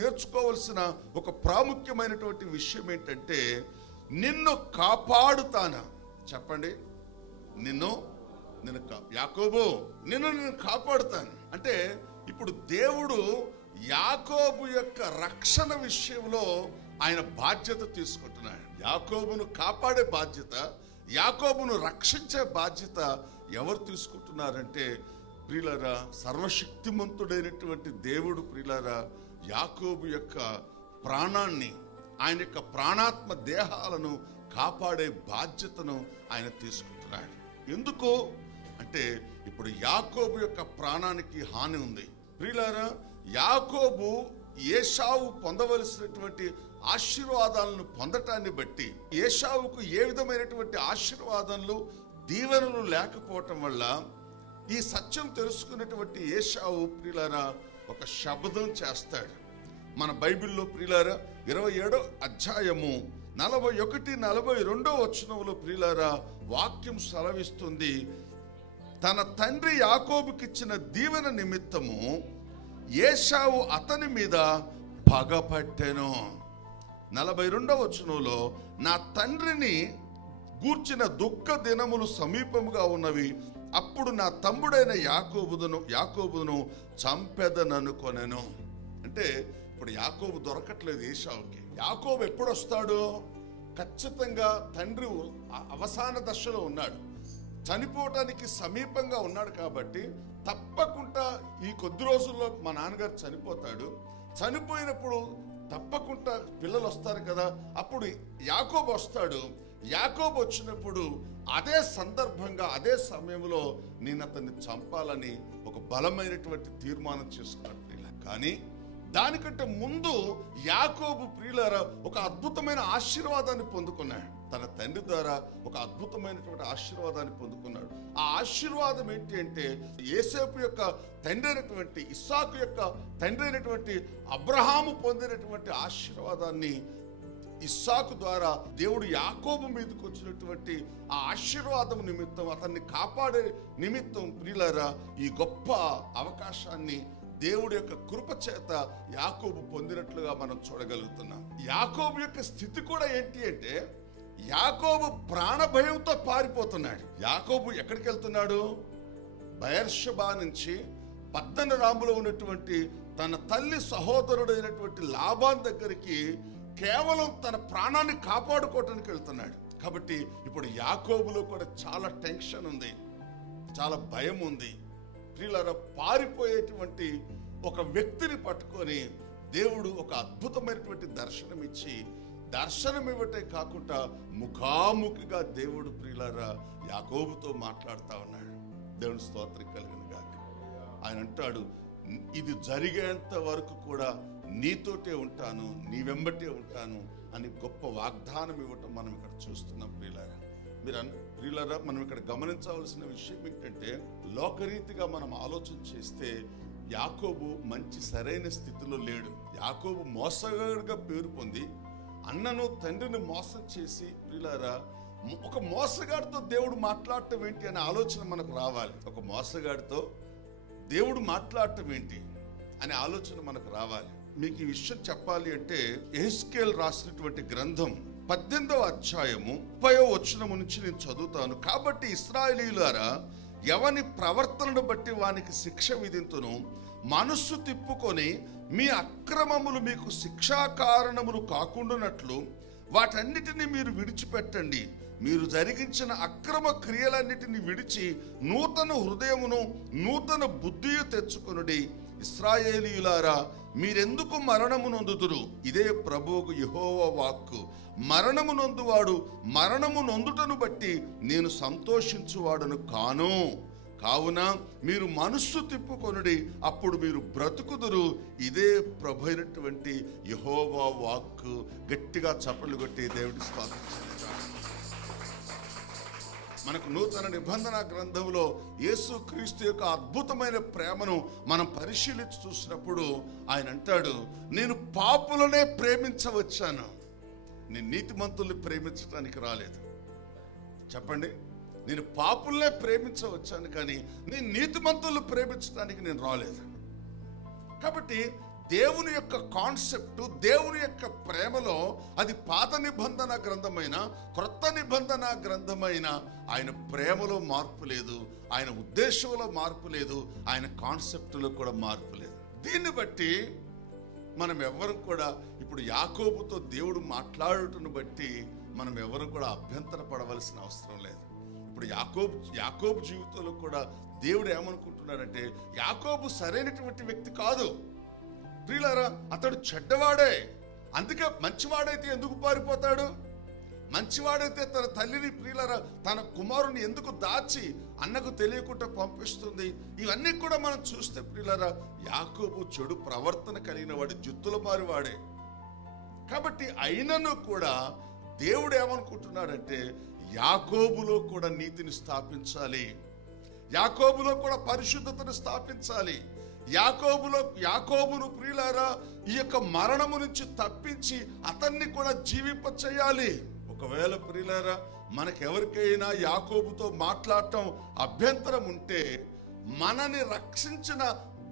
నేర్చుకోవాల్సిన ఒక ప్రాముఖ్యమైనటువంటి విషయం ఏంటంటే, నిన్ను కాపాడుతానా. చెప్పండి, నిన్ను యాకోబు నిన్ను కాపాడుతాను అంటే, ఇప్పుడు దేవుడు యాకోబు యొక్క రక్షణ విషయంలో ఆయన బాధ్యత తీసుకుంటున్నాడు. యాకోబును కాపాడే బాధ్యత, యాకోబును రక్షించే బాధ్యత ఎవరు తీసుకుంటున్నారంటే, ప్రియులారా, సర్వశక్తిమంతుడైనటువంటి దేవుడు ప్రియులారా యాకోబు యొక్క ప్రాణాన్ని, ఆయన యొక్క ప్రాణాత్మ దేహాలను కాపాడే బాధ్యతను ఆయన తీసుకుంటున్నాడు. ఎందుకు అంటే, ఇప్పుడు యాకోబు యొక్క ప్రాణానికి హాని ఉంది. ప్రియులారా, యాకోబు ఏశావు పొందవలసినటువంటి ఆశీర్వాదాలను పొందటాన్ని బట్టి ఏశావుకు ఏ విధమైనటువంటి ఆశీర్వాదాలు దీవెనలు లేకపోవటం వల్ల ఈ సత్యం తెలుసుకున్నటువంటి ఏశావు ప్రియులారా ఒక శబ్దం చేస్తాడు. మన బైబిల్లో ప్రియులారా 27వ అధ్యాయము 41, 42 వచనంలో ప్రియులారా వాక్యం సెలవిస్తుంది, తన తండ్రి యాకోబుకిచ్చిన దీవెన నిమిత్తము ఏశావు అతని మీద పగపట్టెను. 42వ వచనంలో, నా తండ్రిని గూర్చిన దుఃఖ దినములు సమీపముగా ఉన్నవి, అప్పుడు నా తమ్ముడైన యాకోబును చంపెదననుకొనెను. అంటే ఇప్పుడు యాకోబు దొరకట్లేదు ఏశావుకి. యాకోబు ఎప్పుడు వస్తాడు? ఖచ్చితంగా తండ్రి అవసాన దశలో ఉన్నాడు, చనిపోవటానికి సమీపంగా ఉన్నాడు. కాబట్టి తప్పకుండా ఈ కొద్ది రోజుల్లో మా నాన్నగారు చనిపోతాడు. చనిపోయినప్పుడు తప్పకుండా పిల్లలు వస్తారు కదా, అప్పుడు యాకోబు వస్తాడు. యాకోబు వచ్చినప్పుడు అదే సందర్భంగా అదే సమయంలో నేను అతన్ని చంపాలని ఒక బలమైనటువంటి తీర్మానం చేసుకున్నాడు. కానీ దానికంటే ముందు యాకోబు ప్రియులారా ఒక అద్భుతమైన ఆశీర్వాదాన్ని పొందుకున్నాడు. తన తండ్రి ద్వారా ఒక అద్భుతమైనటువంటి ఆశీర్వాదాన్ని పొందుకున్నాడు. ఆ ఆశీర్వాదం ఏంటి అంటే, యోసేపు యొక్క తండ్రి అయినటువంటి, ఇస్సాకు యొక్క తండ్రి అయినటువంటి అబ్రహాము పొందినటువంటి ఆశీర్వాదాన్ని ఇస్సాకు ద్వారా దేవుడు యాకోబు మీదకి వచ్చినటువంటి ఆ ఆశీర్వాదం నిమిత్తం, అతన్ని కాపాడే నిమిత్తం ప్రియులారా ఈ గొప్ప అవకాశాన్ని దేవుడి యొక్క కృప చేత యాకోబు పొందినట్లుగా మనం చూడగలుగుతున్నాం. యాకోబు యొక్క స్థితి కూడా ఏంటి అంటే, యాకోబు ప్రాణ భయంతో పారిపోతున్నాడు. యాకోబు ఎక్కడికి వెళ్తున్నాడు? బయర్షబా నుంచి పద్దనరాములో ఉన్నటువంటి తన తల్లి సహోదరుడైనటువంటి లాబాన్ దగ్గరికి కేవలం తన ప్రాణాన్ని కాపాడుకోవటానికి వెళ్తున్నాడు. కాబట్టి ఇప్పుడు యాకోబులో కూడా చాలా టెన్షన్ ఉంది, చాలా భయం ఉంది. ప్రియులారా, పారిపోయేటువంటి ఒక వ్యక్తిని పట్టుకొని దేవుడు ఒక అద్భుతమైనటువంటి దర్శనం ఇచ్చి, దర్శనం ఇవ్వటే కాకుండా ముఖాముఖిగా దేవుడు ప్రియులారా యాకోబుతో మాట్లాడుతూ ఉన్నాడు. దేవుని స్తోత్రం కలుగును గాక. ఆయన అంటాడు, ఇది జరిగేంత వరకు కూడా నీతోటే ఉంటాను, నీ వెంబటే ఉంటాను అని గొప్ప వాగ్దానం ఇవ్వటం మనం ఇక్కడ చూస్తున్నాం. ప్రియులారా, మనం ఇక్కడ గమనించవలసిన విషయం ఏంటంటే, లోకరీతిగా మనం ఆలోచన చేస్తే యాకోబు మంచి సరైన స్థితిలో లేడు. యాకోబు మోసగాడుగా పేరు పొంది అన్నను తండ్రిని మోసం చేసి, ప్రియులారా ఒక మోసగాడితో దేవుడు మాట్లాడటం ఏంటి అనే ఆలోచన మనకు రావాలి. ఒక మోసగాడితో దేవుడు మాట్లాడటం ఏంటి అనే ఆలోచన మనకు రావాలి. మీకు ఈ విషయం చెప్పాలి అంటే, యెహెజ్కేలు రాసినటువంటి గ్రంథం 18వ అధ్యాయము 30వ వచనం నుంచి నేను చదువుతాను. కాబట్టి ఇశ్రాయేలీయులారా, ఎవని ప్రవర్తనను బట్టి వానికి శిక్ష విధింతును, మనస్సు తిప్పుకొని మీ అక్రమములు మీకు శిక్షా కారణములు కాకుండానట్లు వాటన్నిటిని మీరు విడిచిపెట్టండి. మీరు జరిగించిన అక్రమ క్రియలన్నిటిని విడిచి నూతన హృదయమును నూతన బుద్ధియు తెచ్చుకొనుడి. ఇశ్రాయేలీయులారా, మీరెందుకు మరణము నొందుదురు? ఇదే ప్రభువుకు యెహోవా వాక్కు. మరణము నొందువాడు మరణము నొందుటను బట్టి నేను సంతోషించువాడను కాను. కావున మీరు మనస్సు తిప్పుకొనుడి, అప్పుడు మీరు బ్రతుకుదురు. ఇదే ప్రభు అయినటువంటి యెహోవా వాక్కు. గట్టిగా చప్పట్లు కొట్టి దేవుడి స్తోత్రం. మనకు నూతన నిబంధన గ్రంథంలో యేసుక్రీస్తు యొక్క అద్భుతమైన ప్రేమను మనం పరిశీలించి చూసినప్పుడు ఆయన అంటాడు, నేను పాపులనే ప్రేమించవచ్చాను, నేను నీతిమంతుల్ని ప్రేమించడానికి రాలేదు. చెప్పండి, నేను పాపులనే ప్రేమించవచ్చాను, కానీ నేను నీతిమంతుల్ని ప్రేమించడానికి నేను రాలేదు. కాబట్టి దేవుని యొక్క కాన్సెప్ట్, దేవుని యొక్క ప్రేమలో అది పాత నిబంధన గ్రంథమైన క్రొత్త నిబంధన గ్రంథమైన ఆయన ప్రేమలో మార్పు లేదు, ఆయన ఉద్దేశంలో మార్పు లేదు, ఆయన కాన్సెప్ట్లో కూడా మార్పు లేదు. దీన్ని బట్టి మనం ఎవరు కూడా ఇప్పుడు యాకోబుతో దేవుడు మాట్లాడుటను బట్టి మనం ఎవరు కూడా అభ్యంతర పడవలసిన అవసరం లేదు. ఇప్పుడు యాకోబు జీవితంలో కూడా దేవుడు ఏమనుకుంటున్నాడంటే, యాకోబు సరైనటువంటి వ్యక్తి కాదు ప్రియులారా, అతడు చెడ్డవాడే. అందుకే మంచివాడైతే ఎందుకు పారిపోతాడు? మంచివాడైతే తన తల్లిని ప్రియులారా, తన కుమారుని ఎందుకు దాచి అన్నకు తెలియకుండా పంపిస్తుంది? ఇవన్నీ కూడా మనం చూస్తే ప్రియులారా, యాకోబు చెడు ప్రవర్తన కలిగిన వాడు, జుత్తుల మారివాడే. కాబట్టి అయినను కూడా దేవుడు ఏమనుకుంటున్నాడంటే, యాకోబులో కూడా నీతిని స్థాపించాలి, యాకోబులో కూడా పరిశుద్ధతను స్థాపించాలి, యాకోబును ప్రియులారా ఈ యొక్క మరణము నుంచి తప్పించి అతన్ని కూడా జీవింప చేయాలి. ఒకవేళ ప్రియులారా మనకెవరికైనా యాకోబుతో మాట్లాడటం అభ్యంతరం ఉంటే, మనని రక్షించిన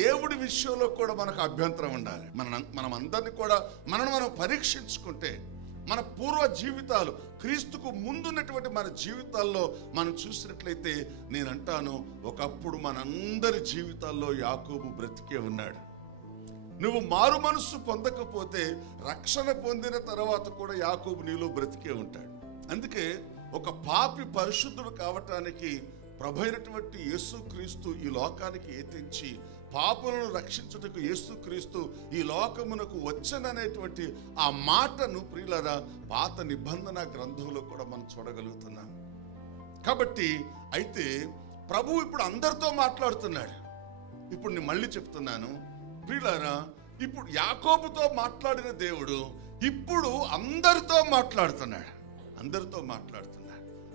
దేవుడి విషయంలో కూడా మనకు అభ్యంతరం ఉండాలి. మనం అందరినీ కూడా మనం పరీక్షించుకుంటే, మన పూర్వ జీవితాలు, క్రీస్తుకు ముందున్నటువంటి మన జీవితాల్లో మనం చూసినట్లయితే, నేనంటాను ఒకప్పుడు మనందరి జీవితాల్లో యాకోబు బ్రతికే ఉన్నాడు. నువ్వు మారు మనస్సు పొందకపోతే రక్షణ పొందిన తర్వాత కూడా యాకోబు నీలో బ్రతికే ఉంటాడు. అందుకే ఒక పాపి పరిశుద్ధుడు కావటానికి ప్రభైనటువంటి యేసుక్రీస్తు ఈ లోకానికి ఎత్తించి పాపులను రక్షించుటకు యేసుక్రీస్తు ఈ లోకమునకు వచ్చననేటువంటి ఆ మాటను ప్రియులారా పాత నిబంధన గ్రంథంలో కూడా మనం చూడగలుగుతున్నాం. కాబట్టి అయితే ప్రభువు ఇప్పుడు అందరితో మాట్లాడుతున్నాడు. ఇప్పుడు నేను మళ్ళీ చెప్తున్నాను ప్రియులారా, ఇప్పుడు యాకోబుతో మాట్లాడిన దేవుడు ఇప్పుడు అందరితో మాట్లాడుతున్నాడు.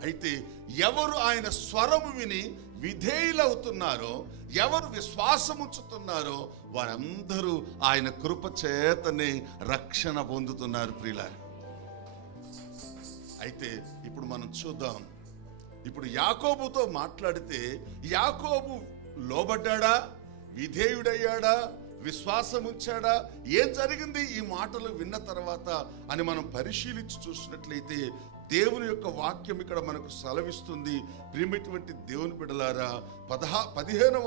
అయితే ఎవరు ఆయన స్వరము విని విధేయులవుతున్నారో, ఎవరు విశ్వాసం ఉంచుతున్నారో వారందరూ ఆయన కృప చేతనే రక్షణ పొందుతున్నారు ప్రియులారా. అయితే ఇప్పుడు మనం చూద్దాం, ఇప్పుడు యాకోబుతో మాట్లాడితే యాకోబు లోబడ్డాడా, విధేయుడయ్యాడా, విశ్వాసం ఉంచాడా, ఏం జరిగింది ఈ మాటలు విన్న తర్వాత అని మనం పరిశీలించి చూసినట్లయితే దేవుని యొక్క వాక్యం ఇక్కడ మనకు సెలవిస్తుంది. ప్రియమైనటువంటి దేవుని బిడ్డలారా, 15వ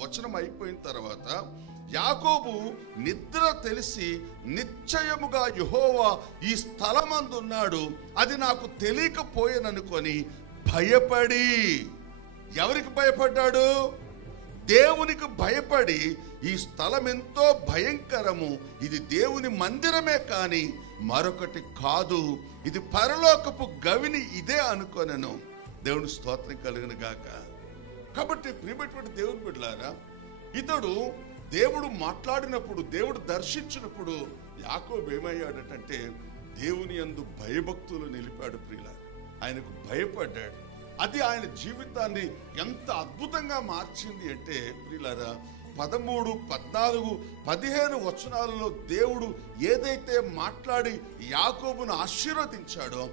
వచనం అయిపోయిన తర్వాత, యాకోబు నిద్ర తెలిసి నిశ్చయముగా యెహోవా ఈ స్థలమందున్నాడు, అది నాకు తెలియకపోయేననుకొని భయపడి, ఎవరికి భయపడ్డాడు? దేవునికి భయపడి, ఈ స్థలం ఎంతో భయంకరము, ఇది దేవుని మందిరమే కానీ మరొకటి కాదు, ఇది పరలోకపు గవిని ఇదే అనుకొనెను. దేవుని స్తోత్రం కలుగును గాక. కాబట్టి ప్రియమైనటువంటి దేవుని బిడ్డలారా, ఇతడు దేవుడు మాట్లాడినప్పుడు, దేవుడు దర్శించినప్పుడు యాకోబు ఏమయ్యాడటంటే దేవుని యందు భయభక్తులు నిలిపాడు ప్రియులారా. ఆయనకు భయపడ్డాడు. అది ఆయన జీవితాన్ని ఎంత అద్భుతంగా మార్చింది అంటే ప్రియులారా, 13, 14, 15 వచనాలలో దేవుడు ఏదైతే మాట్లాడి యాకోబును ఆశీర్వదించాడో,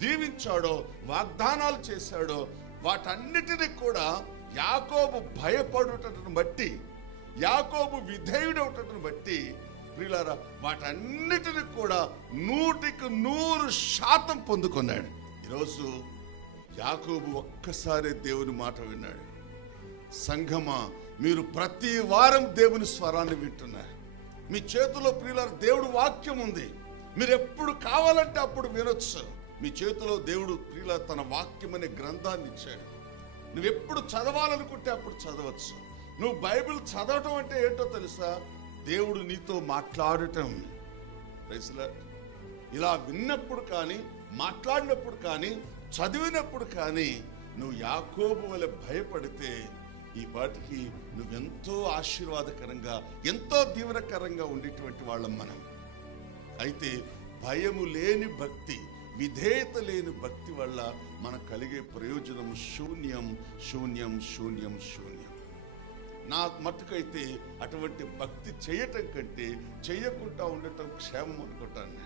దీవించాడో, వాగ్దానాలు చేశాడో, వాటన్నిటినీ కూడా యాకోబు భయపడుటను బట్టి, యాకోబు విధేయుడవుటను బట్టి ప్రియులారా వాటన్నిటిని కూడా 100% పొందుకున్నాడు. ఈరోజు యాకోబు ఒక్కసారి దేవుని మాట విన్నాడు. సంఘమా, మీరు ప్రతి వారం దేవుని స్వరాన్ని వింటున్నారు. మీ చేతిలో ప్రియులారా దేవుడు వాక్యం ఉంది. మీరు ఎప్పుడు కావాలంటే అప్పుడు వినొచ్చు. మీ చేతిలో దేవుడు ప్రియులారా తన వాక్యం అనే గ్రంథాన్ని ఇచ్చాడు. నువ్వు ఎప్పుడు చదవాలనుకుంటే అప్పుడు చదవచ్చు. నువ్వు బైబిల్ చదవటం అంటే ఏంటో తెలుసా? దేవుడు నీతో మాట్లాడటం. ఇలా విన్నప్పుడు కానీ, మాట్లాడినప్పుడు కానీ, చదివినప్పుడు కానీ నువ్వు యాకోబు వలె భయపడితే ఈ పాటికి నువ్వెంతో ఆశీర్వాదకరంగా, ఎంతో దీవెనకరంగా ఉండేటువంటి వాళ్ళం మనం. అయితే భయము లేని భక్తి, విధేయత లేని భక్తి వల్ల మనకు కలిగే ప్రయోజనం శూన్యం, శూన్యం, శూన్యం, శూన్యం. నా మట్టుకైతే అటువంటి భక్తి చేయటం కంటే చేయకుండా ఉండటం క్షేమం అనుకుంటాను.